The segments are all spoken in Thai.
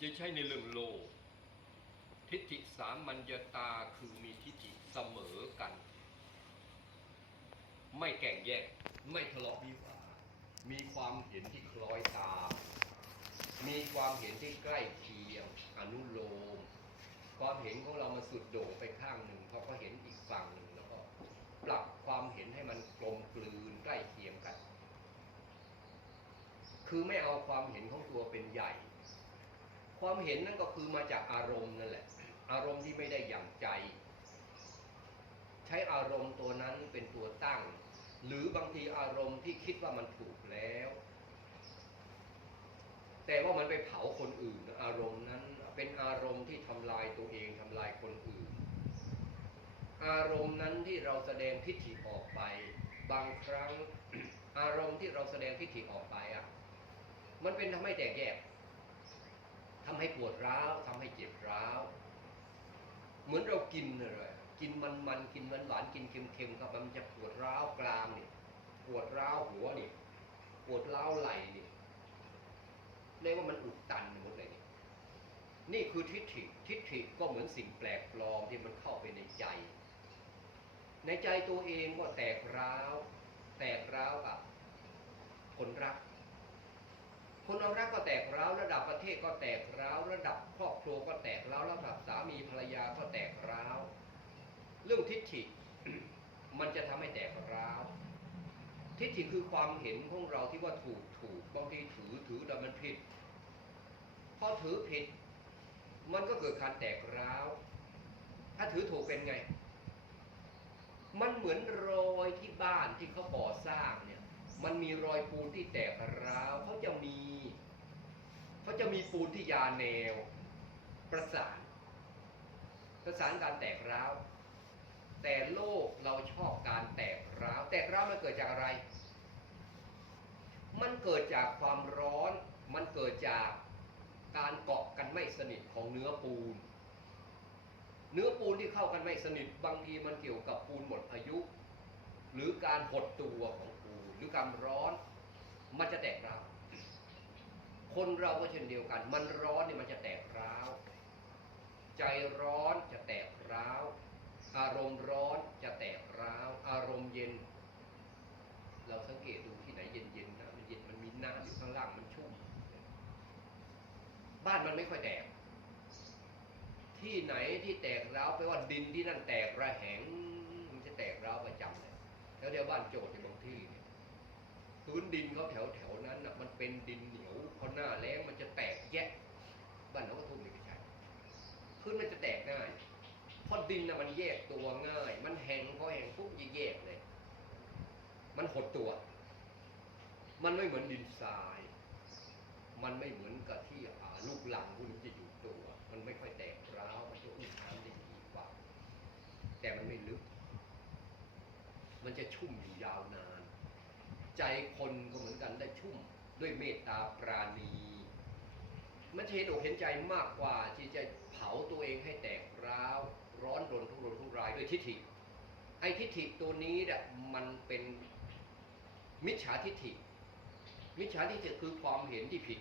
จะใช้ในเรื่องโลกทิฏฐิสามัญญาตาคือมีทิฏฐิเสมอกัน ไม่แก่งแยกไม่ทะเลาะวิวามีความเห็นที่คล้อยตามมีความเห็นที่ใกล้เคียงอนุโลมความเห็นของเรามาสุดโด่งไปข้างหนึ่งเขาก็เห็นอีกฝั่งหนึ่งแล้วก็ปรับความเห็นให้มันกลมกลืนใกล้เคียงกัน คือไม่เอาความเห็นของตัวเป็นใหญ่ ความเห็นนั่นก็คือมาจากอารมณ์นั่นแหละ อารมณ์ที่ไม่ได้อย่างใจ ใช้อารมณ์ตัวนั้นเป็นตัวตั้ง หรือบางทีอารมณ์ที่คิดว่ามันถูกแล้ว แต่ว่ามันไปเผาคนอื่น อารมณ์นั้นเป็นอารมณ์ที่ทำลายตัวเองทำลายคนอื่น อารมณ์นั้นที่เราแสดงทิฏฐิออกไป บางครั้งอารมณ์ที่เราแสดงทิฏฐิออกไปอะ มันเป็นทำให้แตกแยก วดร้าวทำให้เจ็บร้าว เหมือนเรากินเลยกินมันมันๆกินหวานหวานๆกินเค็มเค็มๆครับมันจะปวดร้าวกรามเนี่ยปวดร้าวหัวเนี่ยปวดร้าวไหล่เนี่ยเรียกว่ามันอุดตันหมดเลยเนี่ยนี่คือทิฏฐิทิฏฐิก็เหมือนสิ่งแปลกปลอมที่มันเข้าไปในใจ ในใจตัวเองก็แตกร้าว แตกร้าวกับคนรัก คนเรารักก็แตกร้าวระดับประเทศก็แตกร้าวระดับครอบครัวก็แตกร้าวระดับสามีภรรยาก็แตกร้าว เรื่องทิฏฐิมันจะทำให้แตกร้าวทิฏฐิคือความเห็นของเราที่ว่าถูกถูกบางทีถือถือแต่มันผิดพอถือผิด มันก็เกิดการแตกร้าว ถ้าถือถูกเป็นไง มันเหมือนรอยที่บ้านที่เขาก่อสร้างเนี่ย มันมีรอยปูนที่แตกร้าวเขาจะมีเขาจะมีปูนที่ยาแนว ประสานประสานการแตกร้าว แต่โลกเราชอบการแตกร้าว แตกร้าวมันเกิดจากอะไร มันเกิดจากความร้อน มันเกิดจากการเกาะกันไม่สนิทของเนื้อปูน เนื้อปูนที่เข้ากันไม่สนิทบางทีมันเกี่ยวกับปูนหมดอายุ หรือการหดตัวของ รือการมร้อน มันจะแตกร้าว คนเราก็เช่นเดียวกัน มันร้อนเนี่ยมันจะแตกร้าว ใจร้อนจะแตกร้าว อารมณ์ร้อนจะแตกร้าว อารมณ์เย็น เราสังเกตดูที่ไหนเย็นๆนะมันเย็นมันมีน้ำอยู่ข้างล่างมันชุ่ม บ้านมันไม่ค่อยแตก ที่ไหนที่แตกร้าวไปลว่าดินที่นั่นแตกระแหงมันจะแตกร้าวประจำเลยแล้วเดี๋ยวบ้านโจทย์ในบางที่ พื้นดินเขาแถวแถวนั้นน่ะมันเป็นดินเหนียวพอหน้าแล้งมันจะแตกแยะบ้านเขาก็ทุ่มนี่ไม่ใช่พื้นมันจะแตกง่ายเพราะดินน่ะมันแยกตัวง่าย มันแห้งพอแห้งปุ๊บแยกเลย มันหดตัว มันไม่เหมือนดินทราย มันไม่เหมือนกับที่อ่าลูกหลังพวกนี้จะอยู่ตัว มันไม่ค่อยแตกร้าวมันจะอุ่นน้ำได้ดีกว่าแต่มันไม่ลึก มันจะชุ่มอยู่ยาวนาน ใจคนก็เหมือนกันได้ชุ่มด้วยเมตตาปราณี มันจะเห็นอกเห็นใจมากกว่าที่จะเผาตัวเองให้แตกร้าว ร้อนรนทุรนทุรายด้วยทิฏฐิไอ้ทิฏฐิตัวนี้เนี่ยมันเป็นมิจฉาทิฏฐิ มิจฉาทิฏฐิคือความเห็นที่ผิด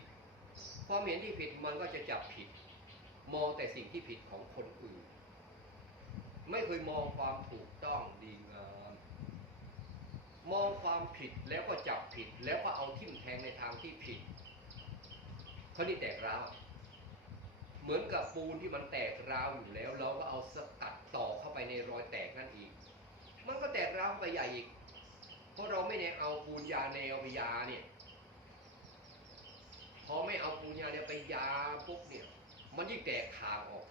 ความเห็นที่ผิดมันก็จะจับผิด มองแต่สิ่งที่ผิดของคนอื่น ไม่เคยมองความถูกต้องดีงาม มองความผิดแล้วก็จับผิด แล้วก็เอาทิ่มแทงในทางที่ผิดเขานี่แตกร้าวเหมือนกับปูนที่มันแตกร้าวอยู่แล้ว เราก็เอาสกัดต่อเข้าไปในรอยแตกนั่นอีก มันก็แตกร้าวไปใหญ่อีก เพราะเราไม่ได้เอาปูนยาแนวไปยาเนี่ยพอไม่เอาปูนยาเนี่ยไปยาปุ๊บเนี่ย มันยิ่งแตกทางออก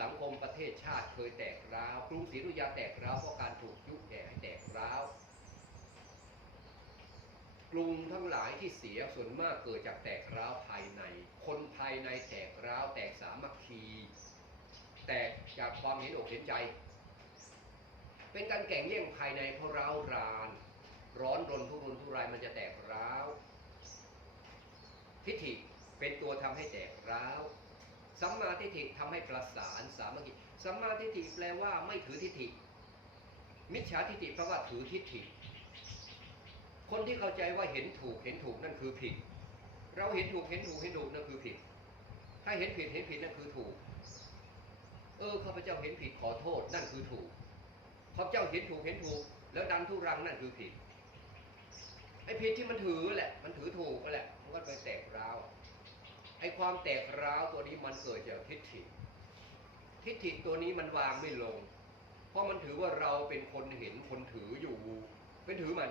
สังคมประเทศชาติเคยแตกร้าวกรุงศรีอยุธยาแตกร้าวเพราะการถูกยุแย่ให้แตกร้าวกลุ่มทั้งหลายที่เสียส่วนมากเกิดจากแตกร้าวภายใน คนภายในแตกร้าวแตกสามัคคี แตกจากความเห็นอกเห็นใจ เป็นการแก่งแย่งภายในเพราะร้าวราน ร้อนรนทุรนทุรายมันจะแตกร้าว ทิฏฐิเป็นตัวทำให้แตกร้าว สัมมาทิฏฐิทำให้ประสานสามัคคีสัมมาทิฏฐิแปลว่าไม่ถือทิฏฐิ มิจฉาทิฏฐิแปลว่าถือทิฏฐิ คนที่เข้าใจว่าเห็นถูกเห็นถูกนั่นคือผิด เราเห็นถูกเห็นถูกเห็นถูกนั่นคือผิด ถ้าเห็นผิดเห็นผิดนั่นคือถูก เออข้าพเจ้าเห็นผิดขอโทษนั่นคือถูกข้าพเจ้าเห็นถูกเห็นถูก แล้วดันทุรังนั่นคือผิดไอ้ผิดที่มันถือแหละ มันถือถูกนั่นแหละ มันก็ไปแตกร้าว ไอ้ความแตกร้าวตัวนี้มันเกิดจากทิฏฐิ ทิฏฐิตัวนี้มันวางไม่ลง เพราะมันถือว่าเราเป็นคนเห็นคนถืออยู่ เป็นถือมัน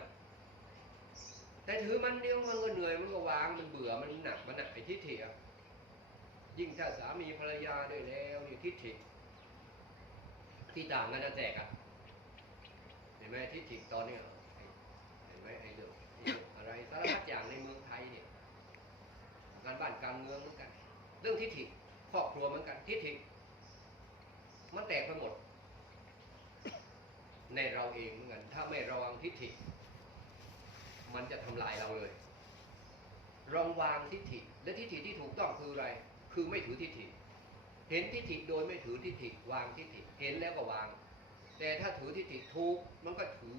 แต่ถือมันเดียวมันก็เหนื่อยมันก็วางมันเบื่อมันหนักมันหนักไอ้ทิฏฐิอะยิ่งถ้าสามีภรรยาด้วยแล้วนี่ทิฏฐิที่ต่างกันนะแตกอะเห็นไหมทิฏฐิตอนนี้เห็นไหมไอเรื่องไอ้เรื่องอะไรสารพัดอย่างในเมืองไทยเนี่ย การบ้านการเมืองเหมือนกัน เรื่องทิฏฐิครอบครัวเหมือนกัน ทิฏฐิมันแตกไปหมด ในเราเองเหมือนกัน ถ้าไม่ระวังทิฏฐิ มันจะทำลายเราเลยลองวางทิฏฐิ และทิฏฐิที่ถูกต้องคืออะไร คือไม่ถือทิฏฐิ เห็นทิฏฐิโดยไม่ถือทิฏฐิ วางทิฏฐิ เห็นแล้วก็วาง แต่ถ้าถือทิฏฐิถูกมันก็ถือ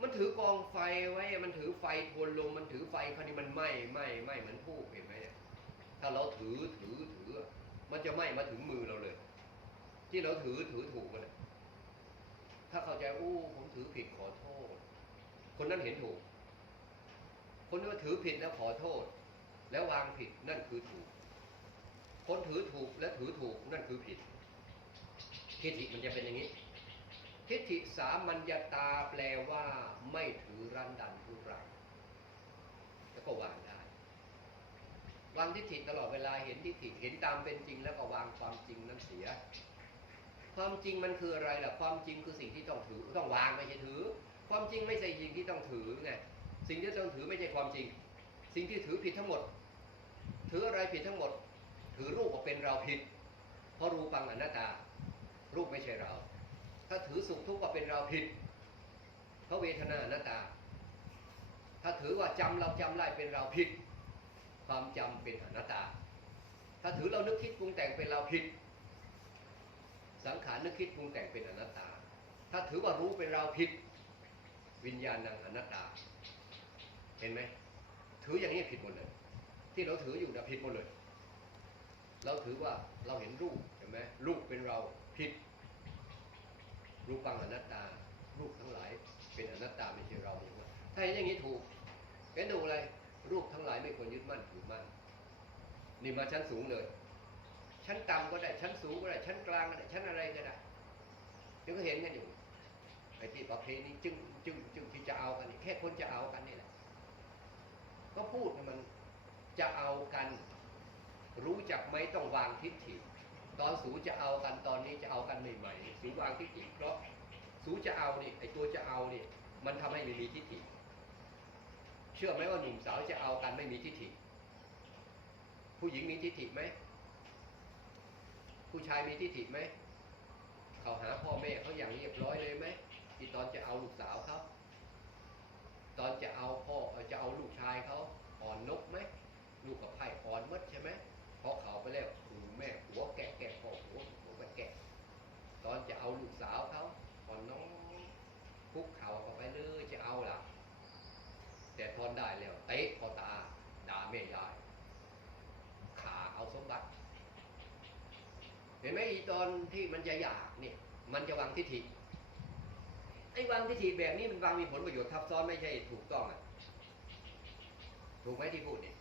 มันถือกองไฟไว้ มันถือไฟทวนลมมันถือไฟคราวนี้มันไหม้ไหม้ไหม้เหมือนผู้เห็นไหมเนี่ยถ้าเราถือถือถือ มันจะไหม้มาถึงมือเราเลย ที่เราถือถือถูกมันถ้าเข้าใจอู้ผมถือผิดขอโทษ คนนั้นเห็นถูก คนที่ว่าถือผิดแล้วขอโทษ แล้ววางผิดนั่นคือถูก คนถือถูกและถือถูกนั่นคือผิดทิฏฐิมันจะเป็นอย่างนี้ ทิฏฐิสามัญญาตาแปลว่า ไม่ถือรันดันทุรังแล้วก็วางได้วางทิฏฐิตลอดเวลาเห็นทิฏฐิเห็นตามเป็นจริง แล้วก็วางความจริงนั้นเสีย ความจริงมันคืออะไรล่ะ ความจริงคือสิ่งที่ต้องถือต้องวางไม่ใช่ถือ ความจริงไม่ใช่สิ่งที่ต้องถือไงสิ่งที่ต้องถือไม่ใช่ความจริง สิ่งที่ถือผิดทั้งหมด ถืออะไรผิดทั้งหมด ถือรูปว่าเป็นเราผิด เพราะรูปังอนัตตา รูปไม่ใช่เรา ถ้าถือสุขทุกข์ว่าเป็นเราผิดเพราะเวทนาอนัตตา ถ้าถือว่าจำเราจำได้เป็นเราผิด ความจำเป็นอนัตตา ถ้าถือเรานึกคิดปรุงแต่งเป็นเราผิด สังขารนึกคิดปรุงแต่งเป็นอนัตตา ถ้าถือว่ารู้เป็นเราผิด วิญญาณังอนัตตา เห็นไหมถืออย่างนี้ผิดหมดเลย ที่เราถืออยู่นะผิดหมดเลย เราถือว่าเราเห็นรูปเห็นไหมรูปเป็นเราผิด รูปังอนัตตารูปทั้งหลายเป็นอนัตตาไม่ใช่เราอย่างว่าถ้าเห็นอย่างนี้ถูกเห็นดูอะไรรูปทั้งหลายไม่ควรยึดมั่นถือมั่นนี่มาชั้นสูงเลย ชั้นต่ำก็ได้ชั้นสูงก็ได้ชั้นกลางก็ได้ชั้นอะไรก็ได้เดี๋ยวก็เห็นกันอยู่ไอ้ที่ประเพณีจึงจึงจึงที่จะเอากันนี่แค่คนจะเอากันนี่แหละก็พูดมันจะเอากัน รู้จักไหมต้องวางทิฏฐิ ตอนสูจะเอากันตอนนี้จะเอากันใหม่ๆสูวางทิฏฐิเพราะสูจะเอานี่ไอตัวจะเอานี่มันทำให้ไม่มีทิฏฐิ เชื่อไหมว่าหนุ่มสาวจะเอากันไม่มีทิฏฐิ ผู้หญิงมีทิฏฐิไหมผู้ชายมีทิฏฐิไหมเขาหาพ่อแม่เขาอย่างเรียบร้อยเลยไหมที่ตอนจะเอาลูกสาวเขาตอนจะเอาพ่อจะเอาลูกชายเขาอ่อนนกไหมลูกกับไผ่อ่อนมดใช่ไหมพอเขาไปแล้วคุณแม่หัวแกะแกะพ่อหัวหัวแกะแกะ ตอนจะเอาลูกสาวเขาอ่อนน้องคุกเข่าเข้าไปเลยจะเอาล่ะ แต่ทนได้แล้วเตะพอตาด่าแม่ยายขาเอาสมบัติ เห็นไหมอีตอนที่มันจะอยากเนี่ย มันจะวางทิฏฐิไอ้วางทิฏฐิแบบนี้มันวางมีผลประโยชน์ทับซ้อนไม่ใช่ถูกต้องอะถูกไหมที่พูดเนี่ย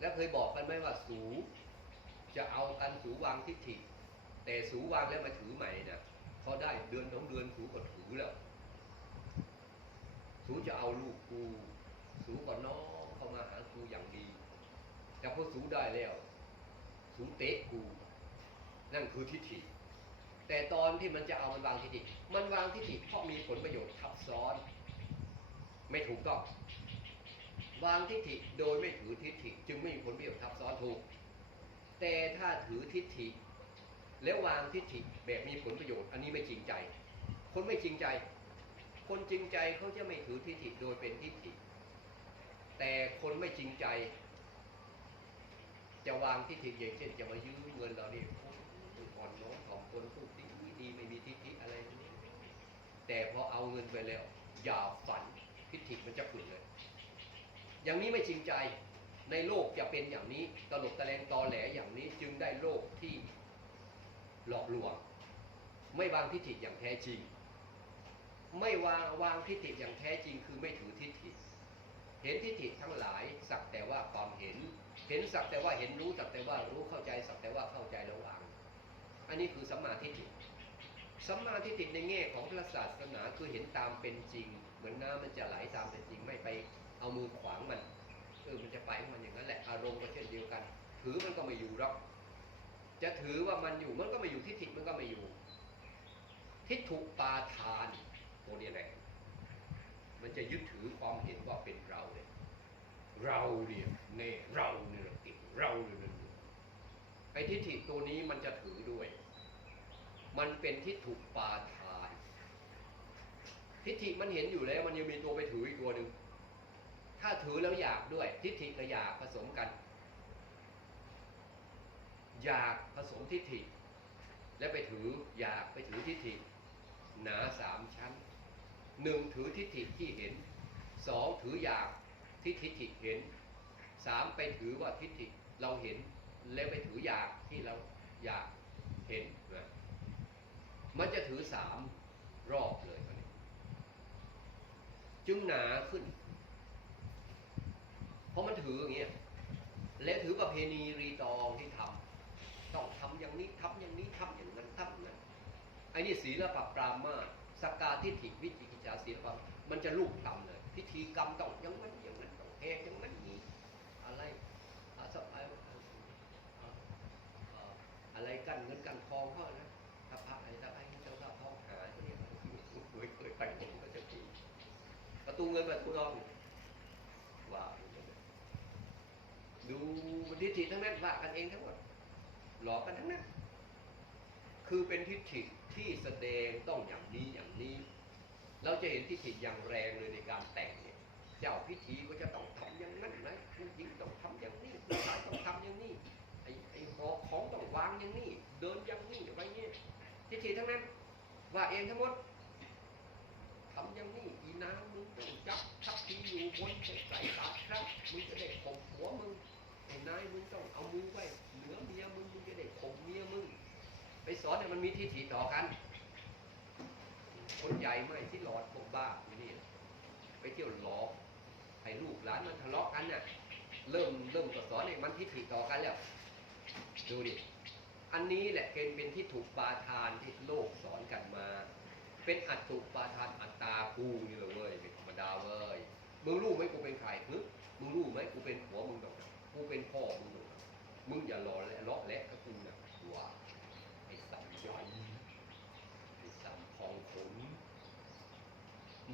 แล้วเคยบอกกันไหมว่าสูจะเอากันสูวางทิฏฐิ แต่สูวางแล้วมาถือใหม่นะพอได้เดือนสองเดือนสูก็ถือแล้ว สูจะเอาลูกกู สูก็น้องเข้ามาหากูอย่างดีแต่พอสูได้แล้ว สูเตะกู นั่นคือทิฏฐิแต่ตอนที่มันจะเอามันวางทิฏฐิมันวางทิฏฐิเพราะมีผลประโยชน์ทับซ้อน ไม่ถูกต้องวางทิฏฐิโดยไม่ถือทิฏฐิจึงไม่มีผลประโยชน์ทับซ้อนถูก แต่ถ้าถือทิฏฐิ แล้ววางทิฏฐิแบบมีผลประโยชน์อันนี้ไม่จริงใจ คนไม่จริงใจ คนจริงใจเขาจะไม่ถือทิฏฐิโดยเป็นทิฏฐิ แต่คนไม่จริงใจ จะวางทิฏฐิอย่างเช่น จะมายืมเงินเรานี่อ่อนน้อมถ่อมตนพูดดีดีไม่มีทิฏฐิอะไรนี่แต่พอเอาเงินไปแล้ว อย่าฝันทิฏฐิมันจะขึ้นเลย อย่างนี้ไม่จริงใจในโลกจะเป็นอย่างนี้ตลบตะแลงตอแหลอย่างนี้จึงได้โลกที่ หลอกลวง ไม่วางทิฏฐิอย่างแท้จริง ไม่วางวางทิฏฐิอย่างแท้จริง คือไม่ถือทิฏฐิ เห็นทิฏฐิทั้งหลายสักแต่ว่าความเห็น เห็นสักแต่ว่าเห็นรู้สักแต่ว่ารู้เข้าใจสักแต่ว่าเข้าใจแล้ววาง อันนี้คือสัมมาทิฏฐิสัมมาทิฏฐิในแง่ของพระศาสนาคือเห็นตามเป็นจริง เหมือนน้ำมันจะไหลตามเป็นจริงไม่ไปเอามือขวางมันเออมันจะไปของมันอย่างนั้นแหละอารมณ์ก็เช่นเดียวกัน ถือมันก็ไม่อยู่หรอก จะถือว่ามันอยู่มันก็ไม่อยู่ทิฏฐิมันก็ไม่อยู่ ทิฏฐุปาทานตัวนี้แหละมันจะยึดถือความเห็นว่าเป็นเราเนี่ยเราเนี่ยเน่เราเนี่ยติดเราเนี่ยไอ้ทิฏฐิตัวนี้มันจะถือด้วย มันเป็นทิฏฐุปาทาน ทิฏฐิมันเห็นอยู่แล้วมันยังมีตัวไปถืออีกตัวหนึ่งถ้าถือแล้วอยากด้วย ทิฏฐิกับอยากผสมกัน อยากผสมทิฏฐิ แล้วไปถืออยากไปถือทิฏฐิ หนาสามชั้นหนึ่งถือทิฏฐิที่เห็นสองถืออยากที่ทิฏฐิเห็นสามไปถือว่าทิฏฐิเราเห็น แล้วไปถืออยากที่เราอยากเห็นนะมันจะถือสามรอบเลยคราวนี้ จึงหนาขึ้น เพราะมันถืออย่างเงี้ยและถือประเพณีรีตองที่ทำ ต้องทำอย่างนี้ทำอย่างนี้ทำอย่างนั้นทำนั้นไอ้นี่ศีลปรับปรามมากสกกาทิฏฐิวิจิกิจฉาศีลปรับมันจะลูกต่ำเลย พิธีกรรมต้องอย่างนั้นอย่างนั้นต้องแหกอย่างนั้นนี้อะไรอาสบายอะไรกันเงินกันทองเขานะถ้าพระอะไรถ้าไอ้เจ้าข้าทองหายก็เนี่ยเคยเคยไปผมก็จะปีประตูเงินประตูทองว่าดูทิฏฐิทั้งนั้นว่ากันเองทั้งหมด หลอกกันทั้งนั้น คือเป็นทิฏฐิที่แสดงต้องอย่างนี้อย่างนี้ เราจะเห็นทิฏฐิอย่างแรงเลยในการแต่งเนี่ย เจ้าพิธีก็จะต้องทำอย่างนั้นนะผู้หญิงต้องทำอย่างนี้ผู้ชายต้องทำอย่างนี้ไอ้ไอ้หอของต้องวางอย่างนี้ เดินอย่างนี้อะไรเงี้ยทิฏฐิทั้งนั้น ว่าเองทั้งหมดทำอย่างนี้อีนางมึงต้องจับทับทีอยู่บนใส่ตาครับมึงจะได้ข่มหัวมึงไอ้นายมึงต้องเอามือไว้เหนือเมียมึงมึงจะได้ข่มเมียมึง ไปส อนเนี่ยมันมีทิฏฐิต่อกัน คนใหญ่ไม่ที่หลอดพวกบ้าอยู่นี่ไปเที่ยวหลอกให้ลูกหลานมันทะเลาะกันน่ะเริ่มเริ่มก็สอนเนี่ยมันทิฏฐิต่อกันแล้ว ดูดิอันนี้แหละเป็นเป็นที่ถูกปาทานที่โลกสอนกันมา เป็นอัตตุปาทานอัตตากูนี่เลยเว้ยเป็นธรรมดาเว้ยมึงรู้ไหมกูเป็นใครฮึมึงรู้ไหมกูเป็นผัวมึงดอกกูเป็นพ่อมึงดอกนะมึงอย่าหล่อและเลาะและกับกูนะว่า ไอ้สัมยอยไอ้สัมพองขน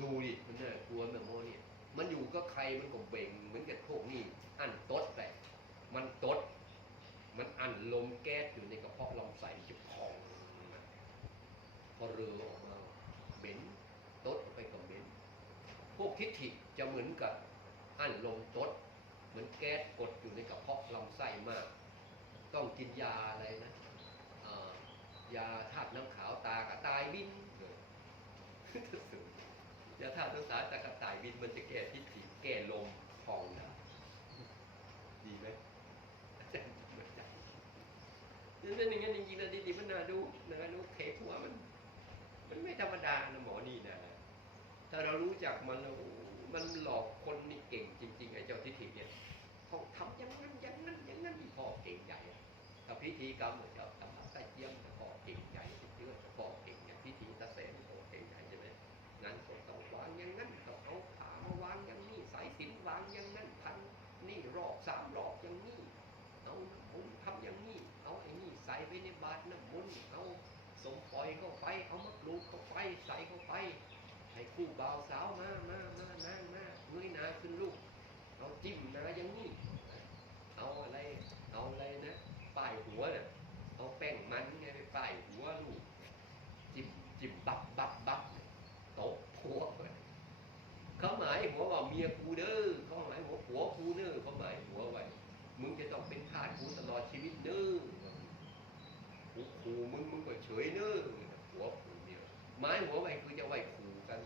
ดูดิมันน่ากลัวแบบโมเนี่ย มันอยู่ก็ใครมันก็เบ่งเหมือนกับพวกนี้อันตดไปมันตด มันอันลมแก๊สอยู่ในกระเพาะลำไส้จะพองพอเรือออกมาเหม็นตดไปก็เหม็นพวกทิฏฐิจะเหมือนกับอันลมตด เหมือนแก๊สกดอยู่ในกระเพาะลำไส้มาก ต้องกินยาอะไรนะยาธาตุน้ำขาวตากระตายบินเลย ยาธาตุน้ำขาวตากระต่ายบินมันจะแก้ทิฏฐิแก้ลมพองนะดีไหมอาจารย์เหมือนกันนั่นอย่างนั้นจริงๆนะดีๆมันน่าดูน่าดูเขกหัวมัน มันไม่ธรรมดานะหมอนี่นะถ้าเรารู้จักมันแล้วโอ้มันหลอกคนนี่เก่งจริง ๆ ไอ้เจ้าทิฏฐิเนี่ยเขาทำอย่างนั้นอย่างนั้นอย่างนั้นพ่อเก่งใหญ่อะถ้าพิธีกรรมเนี่ยจะทำมาใส่เยี่ยมจะ อยเข้าไป เอามะกรูดเข้าไป ใส่เข้าไป ให้คู่บ่าวสาวมามามานั่งมาเงยหน้าขึ้นลูก เอาจิ้มหนาอย่างนี้ เอาอะไร เอาอะไรนะ ป้ายหัวเนี่ยเอาแป้งมันไงไปป้ายหัวลูก จิ้มจิ้มบับบับบับตะหัวไปเขาหมายหัวว่าเมียกูเด้อเขาหมายหัวผัวกูเด้อเขาหมายหัวไว้ มึงจะต้องเป็นทาสกูตลอดชีวิตเด้อ กูขู่มึงมึงก็เฉยเด้อหัวขู่เมียหมายหัวไว้คือจะไว้ขู่กัน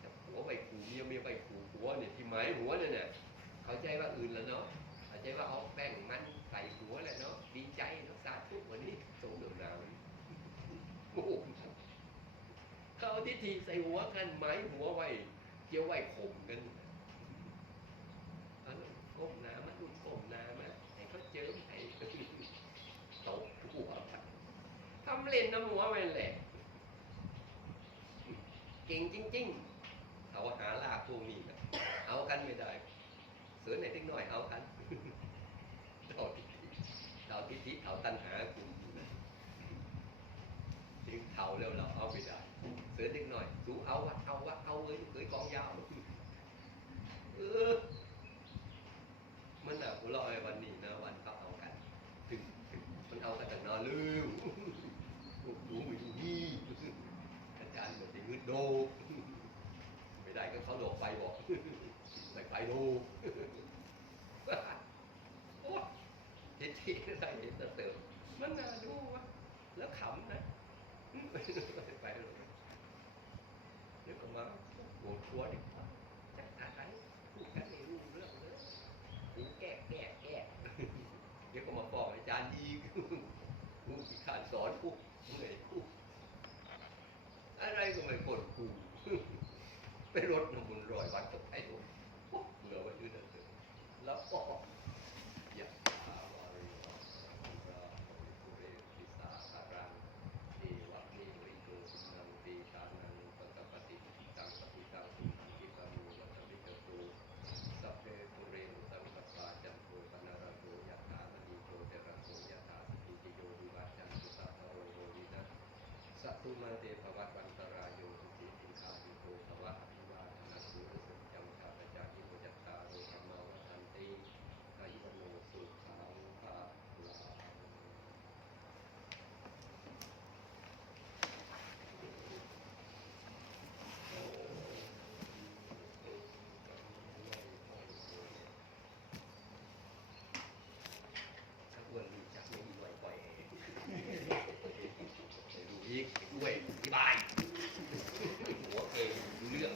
แต่หัวไว้ขู่เมียเมียไว้ขู่หัวเนี่ยที่หมายหัวเนี่ยเนี่ยเข้าใจว่าอื่นแล้วเนาะเข้าใจว่าเอาแป้งมันใส่หัวแล้วเนาะดีใจเนาะสาธุวันนี้สมเดือดหนาวนี่โอ้โหเขาเอาทิฏฐิใส่หัวกันไม้หัวไว้เกี่ยวไว้ข่มกันเอาก้มหน้ามาดูก้มหน้ามาให้เขาเจอให้ตกหัวไปทำ เล่นน้ำหัวไปแหละ เก่งจริง ๆ เอาหาลากพวกนี้นะเอากันไม่ได้เสือไหนติ๊กหน่อยเอากันเอาทิฏฐิเอาทิฏฐิเอาตัณหากูถึงเท่าแล้วเราเอาไม่ได้ เสือติ๊กหน่อยสูเอาวะเอาวะเอาเลยเสือกองยาวเออมันหนักหัวเราไอ้วันนี้นะ วันเขาเอากันถึงถึงมันเอากันแต่นอนลืมพวกดูไม่ดูนี่อาจารย์เหมือนจะงืดโด ไม่ได้ก็เขาโดดไฟบอก ใส่ไฟดูโอ้เห็นทีอะไรเห็นเติมมันน่าดูวะแล้วขำนะไปเลยนึกออกมาโกรธชัวดิจะอะไรพูดกันไม่รู้เรื่องเลยกูแก้แก้แก้เดี๋ยวก็มาฟ้องอาจารย์อีกกูขี้ขานสอนกูเหนื่อยกูอะไรก็ไม่กดกูไปรถน้ำมันรอยวัดกับไอ้ตัว เหลือไว้ด้วยนั่นเถอะแล้วก็อย่าถาวาริวะสังราภูเรติสาคารังเอวะเมวิโกสุนันติตานังปัตตปฏิทิตังปฏิตังสุขังกิปะโมวัตมิจตุสัพเพภูเรนสังกปปาจันโทปนารโตยะถามณีโตเตระโตยะถาสติติโยวิวัจจันตุสัพพะโรโรวินะ สัตตุมาเตภวัตวันตรายโยสุขีติคาวิโกภวะอภิวาทนาสุรสุจังชาปจายิโกจัตตาโรธรรมาวัฏันติอายุวโนสุขังภาลังถ้าอ้วนรู้จักไม่มีไว้ปล่อยให้ดูอีก ด้วยอธิบายหัวเองเรื่อง